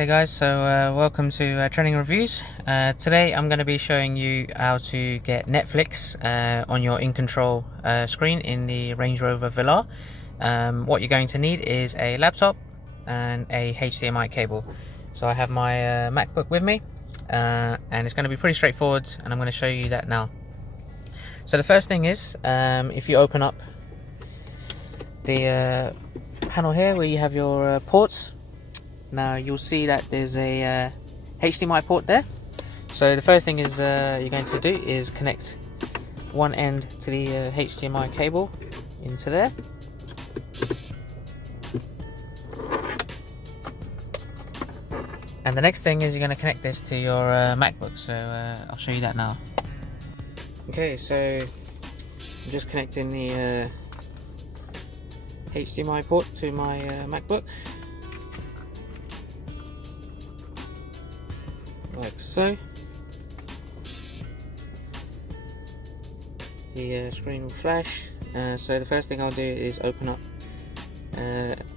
Hey guys, so welcome to Trending Reviews. Today I'm going to be showing you how to get Netflix on your in-control screen in the Range Rover Velar. What you're going to need is a laptop and a HDMI cable. So I have my MacBook with me, and it's going to be pretty straightforward, and I'm going to show you that now. So the first thing is, if you open up the panel here where you have your ports, now you'll see that there's a HDMI port there. So the first thing is you're going to do is connect one end to the HDMI cable into there. And the next thing is you're going to connect this to your MacBook, so I'll show you that now. Okay, so I'm just connecting the HDMI port to my MacBook. Like so. The screen will flash. So the first thing I'll do is open up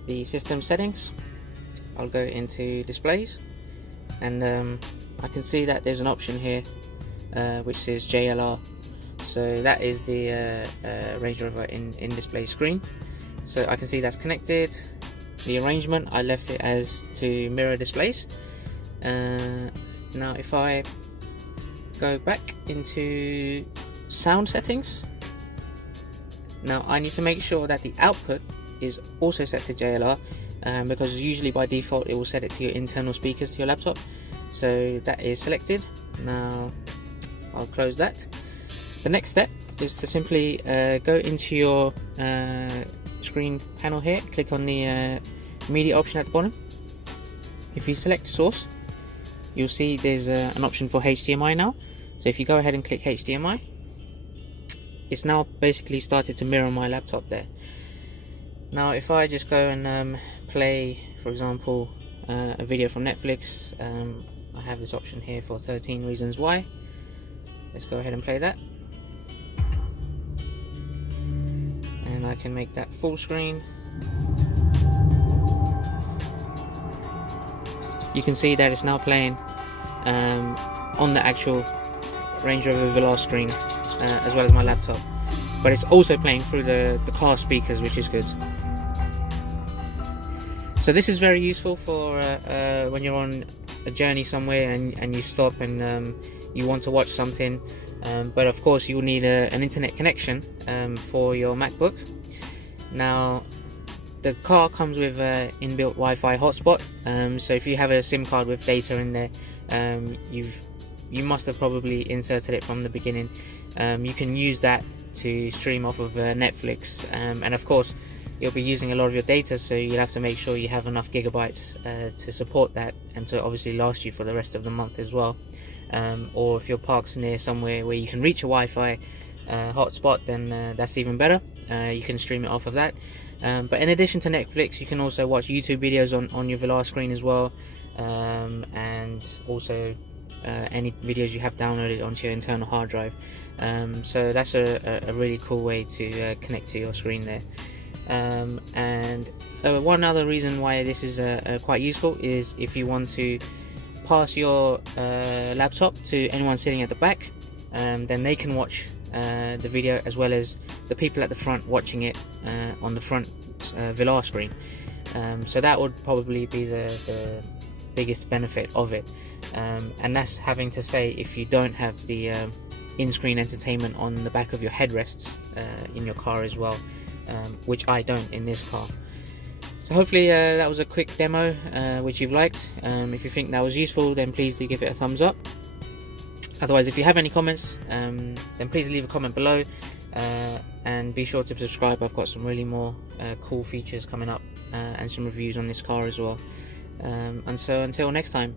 the system settings. I'll go into displays, and I can see that there's an option here which says JLR. So that is the Range Rover in display screen. So I can see that's connected. The arrangement, I left it as to mirror displays. Now if I go back into sound settings, now I need to make sure that the output is also set to JLR, because usually by default it will set it to your internal speakers to your laptop. So that is selected. Now I'll close that. The next step is to simply go into your screen panel here, click on the media option at the bottom. If you select source, you'll see there's an option for HDMI now. So if you go ahead and click HDMI, it's now basically started to mirror my laptop there. Now if I just go and play, for example, a video from Netflix, I have this option here for 13 Reasons Why. Let's go ahead and play that. And I can make that full screen. You can see that it's now playing on the actual Range Rover Velar screen, as well as my laptop, but it's also playing through the car speakers, which is good. So this is very useful for when you're on a journey somewhere and you stop and you want to watch something, but of course you will need an internet connection for your MacBook. Now the car comes with an inbuilt Wi-Fi hotspot, so if you have a SIM card with data in there, you must have probably inserted it from the beginning. You can use that to stream off of Netflix, and of course you'll be using a lot of your data, so you'll have to make sure you have enough gigabytes to support that and to obviously last you for the rest of the month as well. Or if your park's near somewhere where you can reach a Wi-Fi hotspot, then that's even better. You can stream it off of that. But in addition to Netflix, you can also watch YouTube videos on your Velar screen as well, and also any videos you have downloaded onto your internal hard drive. So that's a really cool way to connect to your screen there. And one other reason why this is quite useful is if you want to pass your laptop to anyone sitting at the back, then they can watch the video as well as the people at the front watching it on the front Velar screen. So that would probably be the biggest benefit of it, and that's having to say if you don't have the in-screen entertainment on the back of your headrests in your car as well, which I don't in this car. So hopefully that was a quick demo which you've liked. If you think that was useful, then please do give it a thumbs up. Otherwise, if you have any comments, then please leave a comment below, and be sure to subscribe. I've got some really more cool features coming up, and some reviews on this car as well. And so until next time.